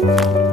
Thank you.